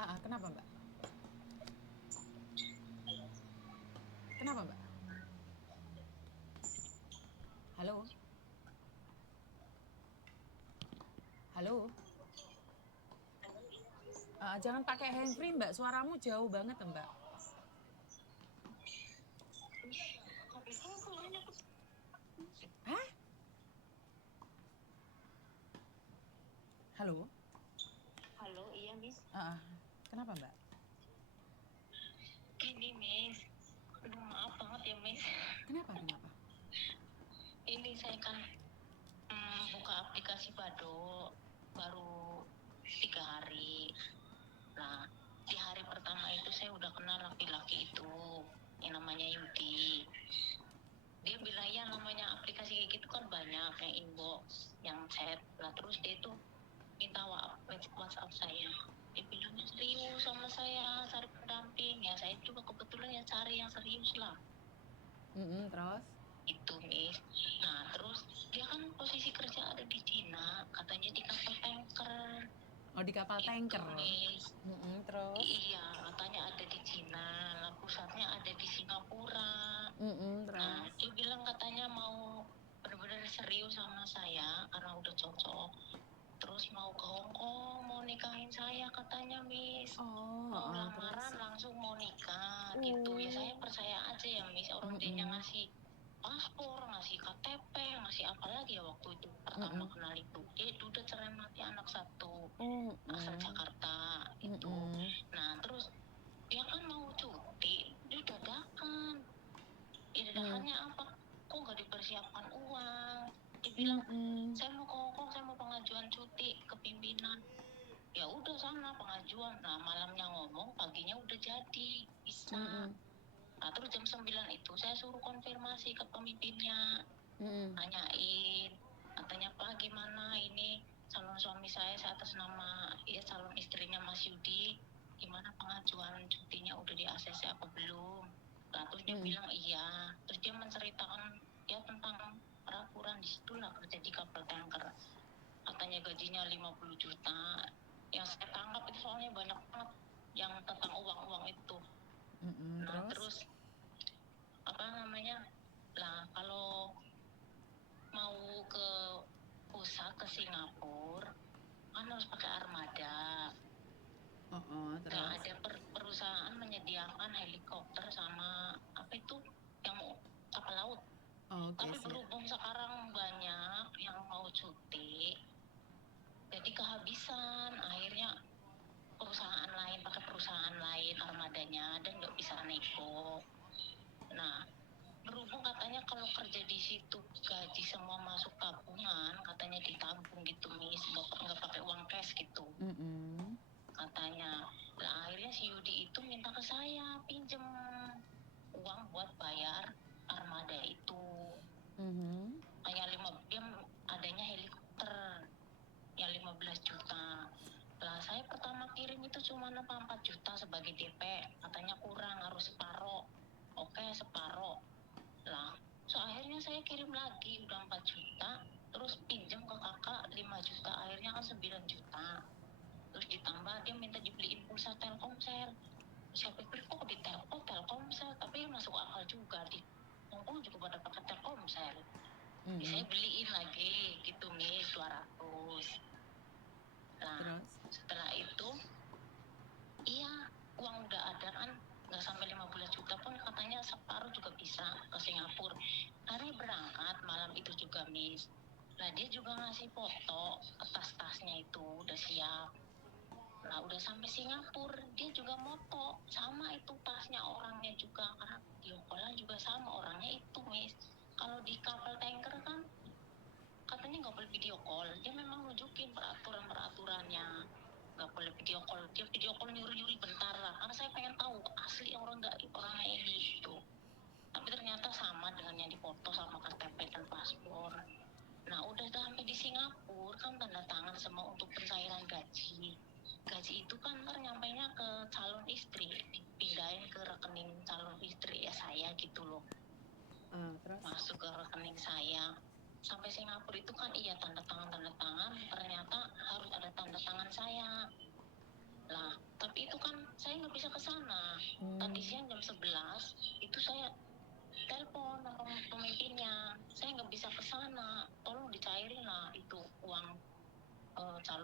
Kenapa Mbak? Kenapa Mbak? Halo? Halo? Jangan pakai handfree Mbak, suaramu jauh banget Mbak. Hah? Halo? Halo, iya Miss. Kenapa Mbak? Ini Miss, aduh maaf banget ya Miss. Kenapa? Ini saya kan buka aplikasi Bado baru 3 hari. Nah, di hari pertama itu saya udah kenal laki-laki itu yang namanya Yudi. Dia bilang ya namanya aplikasi kayak gitu kan banyak yang inbox, yang chat. Nah terus dia tuh minta WhatsApp saya. Dia bilang serius sama saya, cari pendamping. Ya saya juga kebetulan ya cari yang serius lah. Terus? Itu Miss. Nah terus dia kan posisi kerja ada di Cina, katanya di kapal tanker. Oh, di kapal tanker. Miss. Terus? Iya, katanya ada di Cina, lah pusatnya ada di Singapura. Terus? Nah, dia bilang katanya mau benar-benar serius sama saya karena udah cocok. Terus mau ke Hong Kong, mau nikahin saya katanya Miss. Mau lamaran langsung mau nikah gitu. Ya saya percaya aja ya Miss, orang dia ngasih paspor, ngasih KTP, ngasih apa lagi ya waktu itu pertama kenal itu. Dia udah cerai mati anak satu, asal Jakarta itu. Nah terus dia kan mau cuti, dia dadakan. Dadakannya apa? Kok nggak dipersiapkan uang? Dia bilang, saya mau ke Hongkong, saya mau pengajuan cuti ke pimpinan. Ya udah sana pengajuan. Nah malamnya ngomong, paginya udah jadi, bisa. Nah terus jam 9 itu saya suruh konfirmasi ke pemimpinnya, nanyain, katanya Pak gimana ini calon suami saya atas nama ya calon istrinya Mas Yudi, gimana pengajuan cutinya udah di ACC apa belum? Nah terus dia bilang iya, terus dia menceritakan ya tentang peraturan di situ lah kerja di kapal tanker, katanya gajinya 50 juta. Yang saya tangkap itu soalnya banyak banget yang tentang uang-uang itu. Nah terus apa namanya lah, kalau mau ke pusat ke Singapura kan harus pakai armada. Nah ada perusahaan menyediakan helikopter sama apa itu yang kapal laut. Tapi berhubung sekarang banyak yang mau cuti, jadi kehabisan. Akhirnya perusahaan lain pakai perusahaan lain armadanya dan nggak bisa nego. Nah berhubung katanya kalau kerja di situ gaji semua masuk tabungan, katanya ditabung gitu Miss, nggak pakai uang cash gitu. Katanya. Nah akhirnya si Yudi itu minta ke saya pinjem uang buat bayar armada itu. Kayak dia adanya helikopter yang 15 juta. Lah saya pertama kirim itu cuma 4 juta sebagai DP, katanya kurang harus separoh. Oke separoh. Lah so akhirnya saya kirim lagi udah 4 juta, terus pinjam ke kakak 5 juta, akhirnya kan 9 juta. Terus ditambah dia minta dibeliin pulsa Telkomsel. Saya pikir kok di Telkomsel, tapi masuk akal juga di Hongkong juga pada pakai Telkomsel. Saya beliin lagi gitu nih 200. Nah setelah itu iya uang udah ada kan, nggak sampai 15 juta pun katanya separuh juga bisa ke Singapura. Hari berangkat malam itu juga Miss. Nah dia juga ngasih foto tas-tasnya itu udah siap. Nah udah sampai Singapura dia juga moto sama itu tasnya orangnya juga, karena video callan juga sama orangnya itu Miss. Kalau di kapal tanker kan katanya nggak boleh video call, dia memang nunjukin peraturannya nggak boleh video call, dia video call nyuri-nyuri bentar lah karena saya pengen tahu asli orang nggak orangnya ini itu. Tapi ternyata sama dengan yang dipoto sama KTP dan paspor. Nah udah sampai di Singapura kan tanda tangan semua untuk pencairan gaji. Gaji itu kan ntar nyampainya ke calon istri, dipindahin ke rekening calon istri ya saya gitu loh. Masuk ke rekening saya. Sampai Singapura itu kan iya tanda tangan, ternyata harus ada tanda tangan saya. Lah tapi itu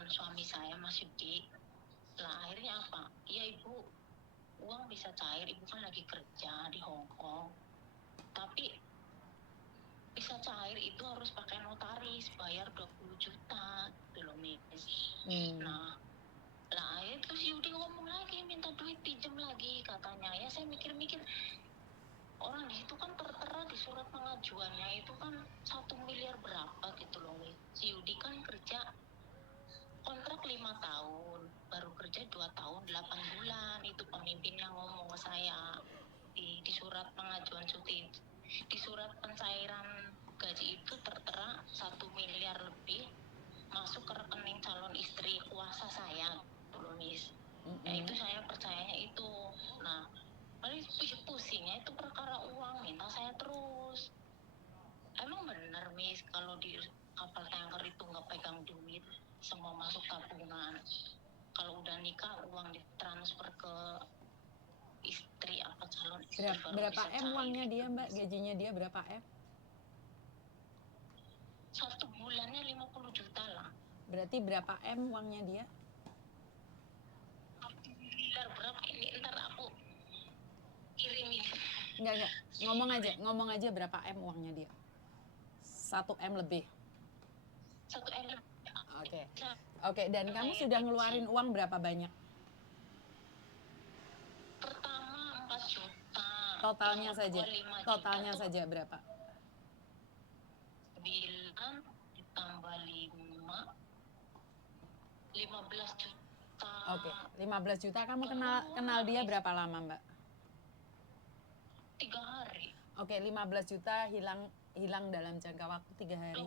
calon suami saya Mas Yudi. Lah akhirnya apa? Ya ibu, uang bisa cair, ibu kan lagi kerja di Hong Kong. Tapi bisa cair itu harus pakai notaris, bayar 20 juta gitu loh Miss. Nah, lah akhirnya terus Yudi ngomong lagi, minta duit pinjam lagi katanya. Ya saya mikir-mikir, orang di situ kan tertera di surat pengajuannya itu kan 1 miliar berapa gitu loh Miss. Si Yudi kan kerja kontrak 5 tahun, baru kerja 2 tahun 8 bulan. Itu pemimpinnya ngomong ke saya di surat pengajuan cuti, di surat pencairan gaji itu tertera 1 miliar lebih masuk ke rekening calon istri kuasa saya dulu Miss. Ya itu saya percayanya itu. Nah paling pusingnya itu perkara uang, minta saya terus. Emang benar Miss kalau di kapal tanker itu nggak pegang duit, semua masuk tabungan. Kalau udah nikah uang ditransfer ke istri apa calon istri. Berapa M uangnya dia Mbak? Gajinya dia berapa M? 1 bulannya 50 juta lah. Berarti berapa M uangnya dia? Miliar berapa ini, ntar aku kirimin. Enggak. Ngomong aja berapa M uangnya dia? 1 M lebih. 1 M lebih. Oke, dan kamu sudah ngeluarin uang berapa banyak? Pertama 4 juta. Totalnya saja berapa? 9 ditambah 5, 15 juta. Oke, 15 juta. Kamu kenal dia berapa lama Mbak? 3 hari. Oke, 15 juta hilang dalam jangka waktu 3 hari.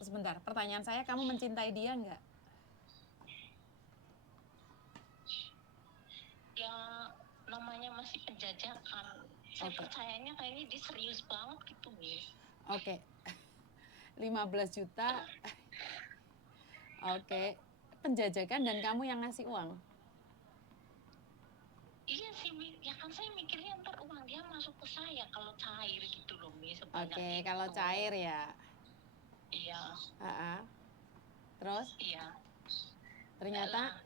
Sebentar, pertanyaan saya, kamu mencintai dia nggak? Ya, namanya masih penjajakan. Saya percayanya kayaknya dia serius banget gitu, Miss. Oke. 15 juta. Oke. Penjajakan dan kamu yang ngasih uang? Iya sih, Miss. Ya kan saya mikirnya ntar uang dia masuk ke saya kalau cair gitu loh, Miss. Oke, kalau cair ya. Iya. Terus? Iya. Ternyata?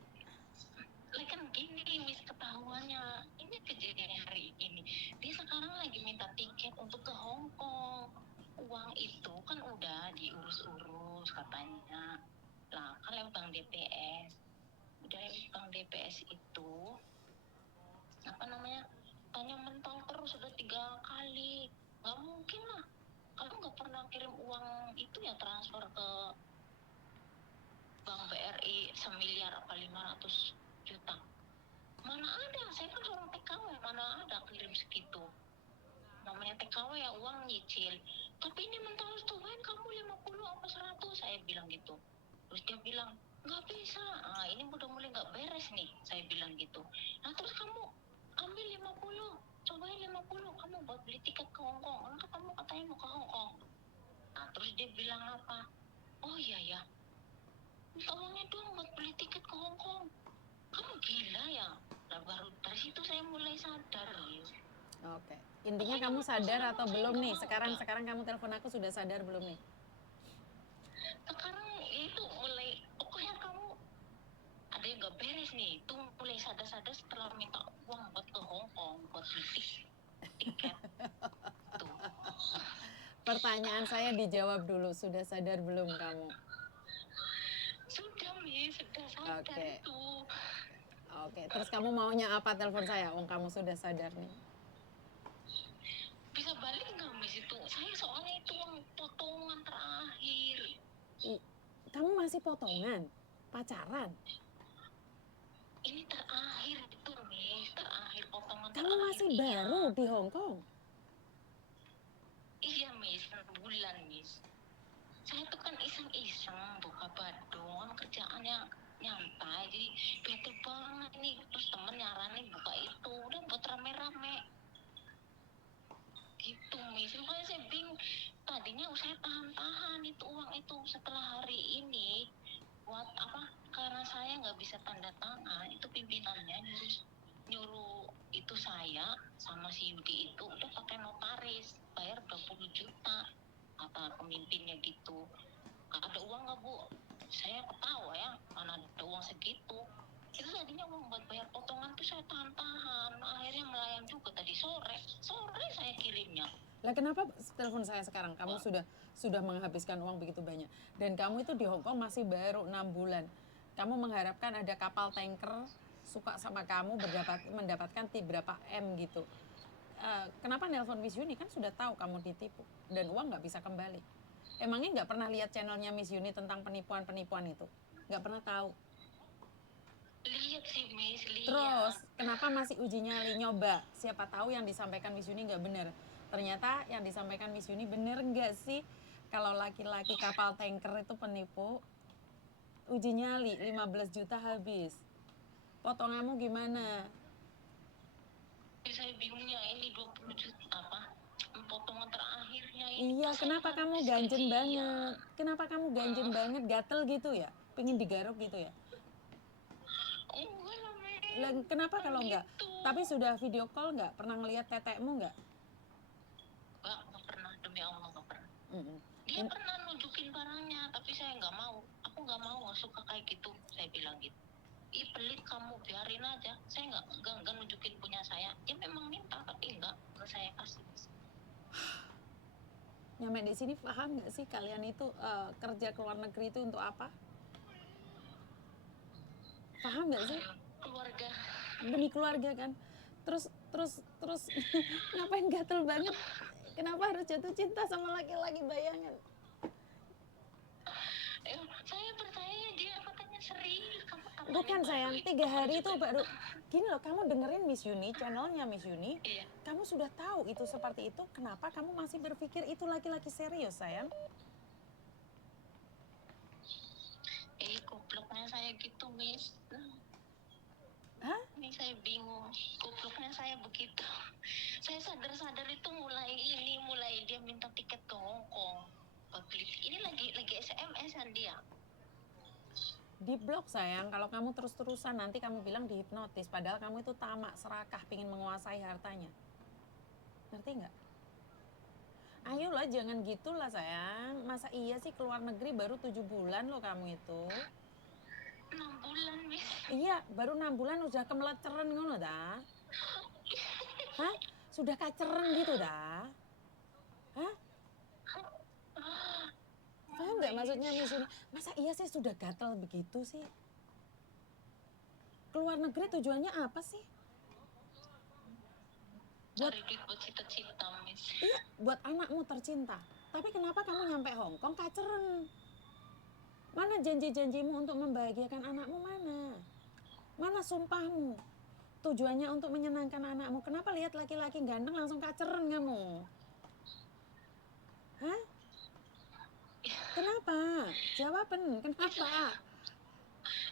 Kan gini, Miss, ketahuannya. Ini kejadian hari ini. Dia sekarang lagi minta tiket untuk ke Hong Kong. Uang itu kan udah diurus-urus katanya. Lah, kan lewat Bank DPS. Udah lewat Bank DPS itu, apa namanya, tanya mental terus udah 3 kali. Gak mungkin lah. Kamu gak pernah kirim uang itu ya, transfer ke Bank BRI 1 miliar apa 500 juta. Mana ada, saya kan seorang TKW, mana ada kirim segitu. Namanya TKW ya uang nyicil. Tapi ini mental tuh kan kamu 50 apa 100, saya bilang gitu. Terus dia bilang, nggak bisa, ini udah mulai nggak beres nih, saya bilang gitu. Nah terus kamu ambil 50, cobain 50, kamu buat beli tiket ke Hong Kong. Kan kamu katanya mau ke Hong Kong. Nah terus dia bilang apa? Oh iya ya, tolongnya dong buat beli tiket ke Hong Kong. Kamu gila ya? Nah baru dari situ saya mulai sadar. Oke. Intinya kamu sadar atau belum nih? Sekarang kamu telepon aku sudah sadar belum nih? Sekarang itu mulai, pokoknya kamu ada yang gak beres nih. Itu mulai sadar-sadar setelah minta uang buat ke Hong Kong, buat beli tiket. Tuh. Pertanyaan saya dijawab dulu, sudah sadar belum kamu? Sudah, Miss, sudah sadar tuh. Oke, terus kamu maunya apa telepon saya? Kamu sudah sadar nih. Bisa balik nggak, Miss, itu? Saya soalnya itu uang potongan terakhir. Kamu masih potongan? Pacaran? Ini terakhir itu, Miss, terakhir potongan. Kamu masih baru di Hong Kong? Iya, Miss, 6 bulan, Miss. Saya tuh kan iseng-iseng buka badung, kerjaannya nyantai, jadi bete banget nih. Terus temen nyaranin buka itu, udah buat rame-rame gitu, Miss. Makanya saya bingung, tadinya saya tahan-tahan itu uang itu setelah hari ini buat apa, karena saya nggak bisa tanda tangan, itu pimpinannya nyuruh itu saya sama si Yudi itu udah pakai notaris, bayar 20 juta kata pemimpinnya gitu. Ada uang nggak Bu? saya ketawa ya, mana ada uang segitu. Itu tadinya uang buat bayar potongan tuh saya tahan-tahan, akhirnya melayang juga tadi sore saya kirimnya. Lah kenapa telepon saya sekarang? Kamu sudah menghabiskan uang begitu banyak. Dan kamu itu di Hong Kong masih baru 6 bulan. Kamu mengharapkan ada kapal tanker suka sama kamu mendapatkan berapa M gitu. Kenapa nelpon Miss Yuni? Kan sudah tahu kamu ditipu dan uang nggak bisa kembali. Emangnya nggak pernah lihat channelnya Miss Yuni tentang penipuan-penipuan itu? Nggak pernah tahu. Lihat sih Miss, lihat. Terus kenapa masih uji nyali nyoba? Siapa tahu yang disampaikan Miss Yuni nggak benar. Ternyata yang disampaikan Miss Yuni bener nggak sih? Kalau laki-laki kapal tanker itu penipu, uji nyali 15 juta habis. Potonganmu gimana? Saya bingungnya ini 20 juta apa? Potongan terakhirnya ini. Iya, kenapa kamu ganjen banget? Kenapa kamu ganjen banget? Gatel gitu ya? Pengen digaruk gitu ya? Enggak lah, Miss. Kenapa kalau enggak? Gitu. Tapi sudah video call nggak? Pernah ngelihat tetekmu nggak? Nggak pernah, demi Allah nggak pernah. Mm-mm. Dia pernah nunjukin barangnya, tapi saya nggak mau. Aku nggak mau, nggak suka kayak gitu. Saya bilang gitu. Ih pelit kamu, biarin aja. Saya nggak nunjukin punya saya. Dia memang minta, tapi nggak saya kasih. Nyampe di sini paham nggak sih kalian itu kerja ke luar negeri itu untuk apa? Paham nggak sih? Keluarga. Demi keluarga kan. Terus ngapain gatel banget? Kenapa harus jatuh cinta sama laki-laki, bayangan? Saya percaya dia katanya serius. Bukan sayang, 3 hari itu baru gini loh, kamu dengerin Miss Yuni, channelnya Miss Yuni. Iya. Kamu sudah tahu itu seperti itu, kenapa kamu masih berpikir itu laki-laki serius, sayang? Gobloknya saya gitu, Miss. Hah? Ini saya bingung. Gobloknya saya begitu. Saya sadar-sadar itu mulai dia minta tiket ke Hong Kong. Ini lagi SMS-an dia. Di blok sayang, kalau kamu terus-terusan nanti kamu bilang dihipnotis, padahal kamu itu tamak, serakah, pingin menguasai hartanya. Ngerti nggak? Ayolah jangan gitulah sayang. Masa iya sih keluar negeri baru 7 bulan loh kamu itu. 6 bulan, Miss. Iya, baru 6 bulan udah kemeleceren ngono dah. Hah? Sudah kaceren gitu dah. Hah? Paham nggak maksudnya Miss Yuni? Masa iya sih sudah gatel begitu sih? Keluar negeri tujuannya apa sih? Cari duit buat cita-cita, Miss. Iya, buat anakmu tercinta. Tapi kenapa kamu nyampe Hong Kong kaceren? Mana janji-janjimu untuk membahagiakan anakmu mana? Mana sumpahmu? Tujuannya untuk menyenangkan anakmu. Kenapa lihat laki-laki ganteng langsung kaceren kamu? Hah? Kenapa? Jawaban, kenapa?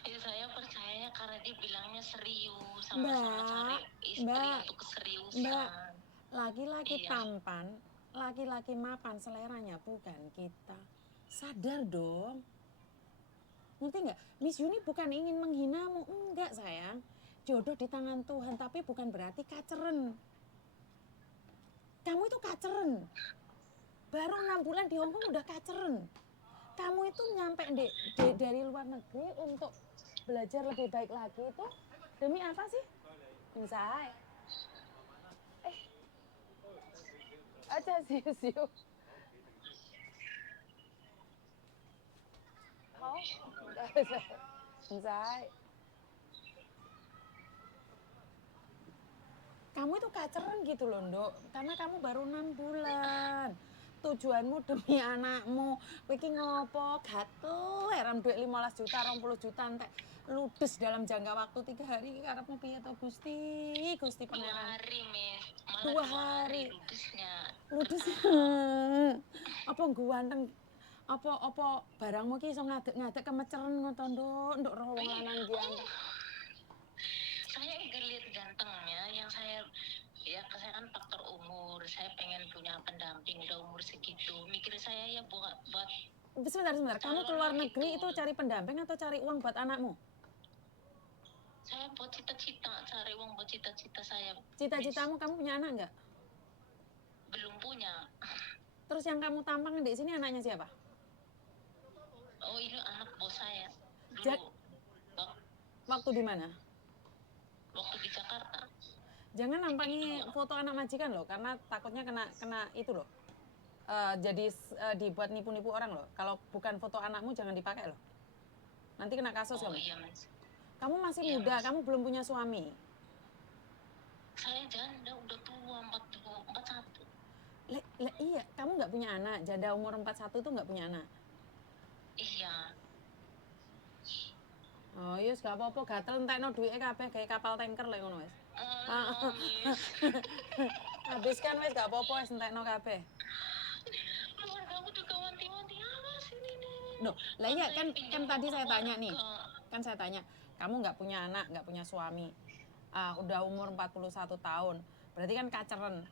Ya saya percayanya karena dia bilangnya serius, sama-sama cari istri untuk keseriusan. Mbak, laki-laki tampan, laki-laki mapan seleranya bukan kita. Sadar dong. Ngerti nggak? Miss Yuni bukan ingin menghinamu, enggak sayang. Jodoh di tangan Tuhan, tapi bukan berarti kaceren. Kamu itu kaceren. Baru 6 bulan di Hong Kong udah kaceren. Kamu itu nyampe dari luar negeri untuk belajar lebih baik lagi itu demi apa sih? Insai. Aja siu-siu. Oh, Insai. Kamu itu kaceren gitu loh, Nduk. Karena kamu baru 6 bulan. Tujuanmu demi anakmu. Iki ngopo gatel heran duit 15 juta, 20 juta entek ludes dalam jangka waktu 3 hari karepmu piye to Gusti? Gusti 2 Pangeran. hari, Miss. 2 hari. Ludesnya. Apa ganteng? Apa barangmu ki iso ngadeg-ngadeg kemeceren ngono Nduk roh wong lanang iki. Saya lihat gantengnya, yang saya kan faktor umur, saya pengen punya pendamping udah umur segitu, mikir saya ya buat sebentar, kamu keluar negeri itu cari pendamping atau cari uang buat anakmu? Saya buat cita-cita, cari uang buat cita-cita saya. Cita-citamu kamu punya anak nggak? Belum punya. Terus yang kamu tampang di sini anaknya siapa? Oh ini anak bos saya Ja- dulu wak- Waktu di mana? waktu di Jakarta. Jangan nampangi foto anak majikan loh, karena takutnya kena itu loh. Jadi dibuat nipu-nipu orang loh. Kalau bukan foto anakmu jangan dipakai loh. Nanti kena kasus Oh kamu. iya Mas. Kamu masih Iya, muda, Mas. kamu belum punya suami. Saya janda udah tua 41. Iya, kamu nggak punya anak. Janda umur 41 tuh nggak punya anak. Iya. Oh iya, gak apa-apa, gatel entekno duwike kabeh gawe kapal tanker lek ngono wis. Miss. Habiskan wis gak apa-apa wis entekno kabeh. Keluarga aku juga wanti-wanti awas ini nih. Loh, lah iya kan tadi saya tanya nih. Keluarga. Kan saya tanya, kamu nggak punya anak, nggak punya suami. Udah umur 41 tahun. Berarti kan kaceren.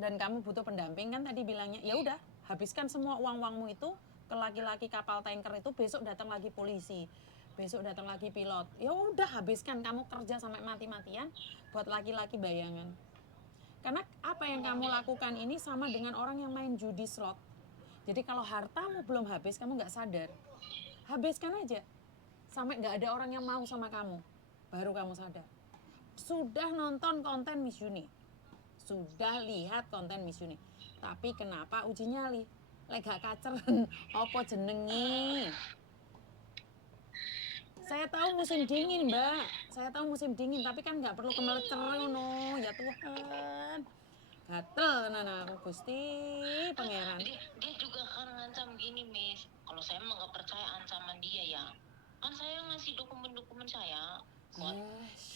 Dan kamu butuh pendamping kan tadi bilangnya, ya udah, habiskan semua uang-uangmu itu ke laki-laki kapal tanker itu, besok datang lagi polisi. Besok datang lagi pilot. Ya udah, habiskan, kamu kerja sampai mati-matian buat laki-laki bayangan. Karena apa yang kamu lakukan ini sama dengan orang yang main judi slot. Jadi kalau hartamu belum habis, kamu nggak sadar. Habiskan aja. Sampai nggak ada orang yang mau sama kamu. Baru kamu sadar. Sudah nonton konten Miss Yuni. Sudah lihat konten Miss Yuni. Tapi kenapa uji nyali? Lek gak kaceren. Apa jenenge? Saya tahu musim dingin, Mbak. Saya tahu musim dingin, tapi kan nggak perlu kemelecer ngono. Ya Tuhan. Gatel tenan aku Gusti Pangeran. Dia juga kan ngancam gini, Miss. Kalau saya emang nggak percaya ancaman dia ya. Kan saya ngasih dokumen-dokumen saya buat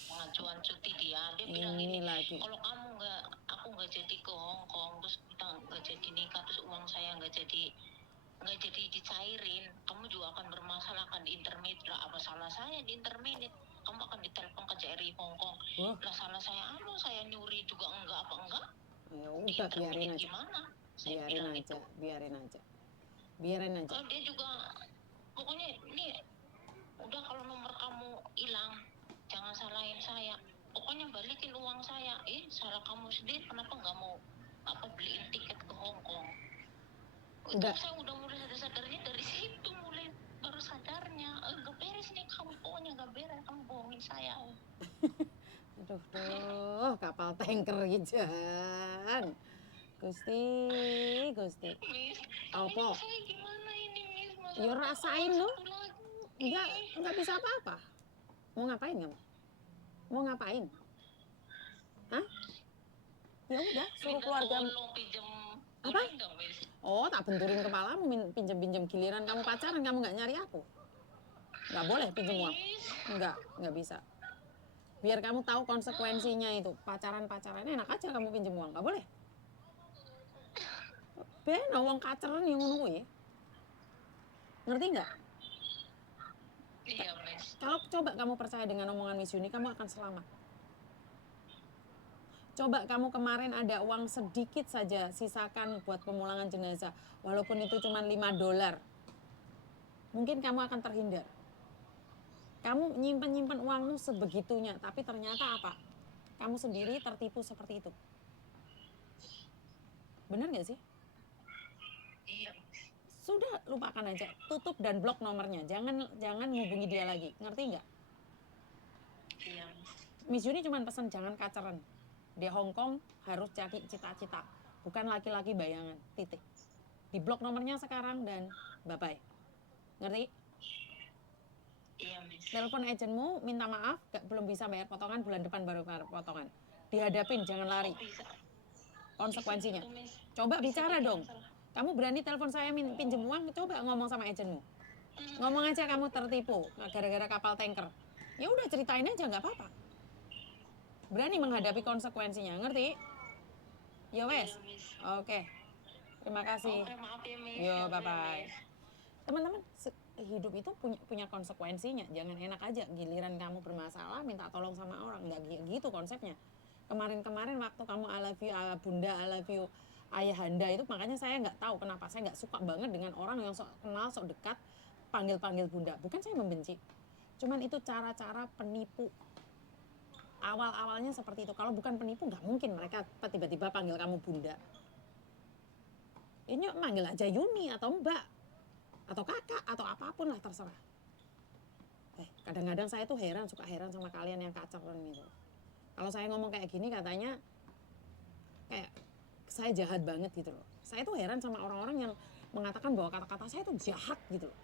pengajuan cuti dia. Dia bilang gini, kalau kamu aku nggak jadi ke Hong Kong, terus kita nggak jadi nikah, terus uang saya nggak jadi dicairin, kamu juga akan bermasalah, akan diintermit lah. Apa salah saya di intermit? Kamu akan ditelepon ke KJRI Hong Kong. Lah salah saya apa? Saya nyuri juga enggak apa enggak? Ya udah, biarin aja. Gimana? Biarin aja. Dia juga pokoknya ini udah, kalau nomor kamu hilang jangan salahin saya. Pokoknya balikin uang saya. Salah kamu sendiri, kenapa nggak mau beliin tiket ke Hong Kong? Udah. Saya udah mulai sadarnya dari situ, mulai baru sadarnya gak beres nih kamu, pokoknya gak beres, kamu bohongin saya. Aduh, kapal tanker Ijan. Gusti. Miss, apa? Saya gimana ini, Miss? Ya rasain loh. Enggak bisa apa-apa. Mau ngapain kamu? Mau ngapain? Hah? Ya udah, suruh keluarga. Apa? Oh, tak benturin kepalamu, pinjem giliran kamu pacaran, kamu nggak nyari aku. Nggak boleh pinjem uang. Nggak bisa. Biar kamu tahu konsekuensinya itu. Pacaran-pacaran enak aja kamu pinjem uang, nggak boleh. Ben, uang kaceran yang ngono ya. Ngerti nggak? Iya, Miss. Kalau coba kamu percaya dengan omongan Miss Yuni, kamu akan selamat. Coba kamu kemarin ada uang sedikit saja, sisakan buat pemulangan jenazah. Walaupun itu cuma $5. Mungkin kamu akan terhindar. Kamu nyimpen uangmu sebegitunya, tapi ternyata apa? Kamu sendiri tertipu seperti itu. Benar nggak sih? Iya. Sudah, lupakan aja. Tutup dan blok nomornya. Jangan hubungi dia lagi. Ngerti nggak? Iya. Miss Yuni cuma pesan jangan kaceran. Di Hong Kong harus cari cita-cita, bukan laki-laki bayangan, titik. Di blok nomornya sekarang dan bye-bye. Ngerti? Iya, Miss. Telepon agentmu, minta maaf, belum bisa bayar potongan, bulan depan baru bayar potongan. Dihadapin, jangan lari. Konsekuensinya. Coba bicara dong. Kamu berani telepon saya pinjem uang, coba ngomong sama agentmu. Ngomong aja kamu tertipu gara-gara kapal tanker. Ya udah, ceritain aja, nggak apa-apa. Berani menghadapi konsekuensinya, ngerti? Ya wes. Oke. Terima kasih. Maaf ya, Miss. Yo, bye-bye. Teman-teman, hidup itu punya konsekuensinya. Jangan enak aja giliran kamu bermasalah minta tolong sama orang. Nggak gitu konsepnya. Kemarin waktu kamu I love you bunda, I love you ayahanda itu, makanya saya nggak tahu kenapa saya nggak suka banget dengan orang yang sok kenal, sok dekat, panggil bunda. Bukan saya membenci. Cuman itu cara-cara penipu. Awal-awalnya seperti itu. Kalau bukan penipu nggak mungkin mereka tiba-tiba panggil kamu bunda. Ini manggil aja Yuni atau Mbak atau kakak atau apapun lah, terserah. Kadang-kadang saya tuh suka heran sama kalian yang kacauan gitu. Kalau saya ngomong kayak gini katanya kayak saya jahat banget gitu loh. Saya tuh heran sama orang-orang yang mengatakan bahwa kata-kata saya tuh jahat gitu loh.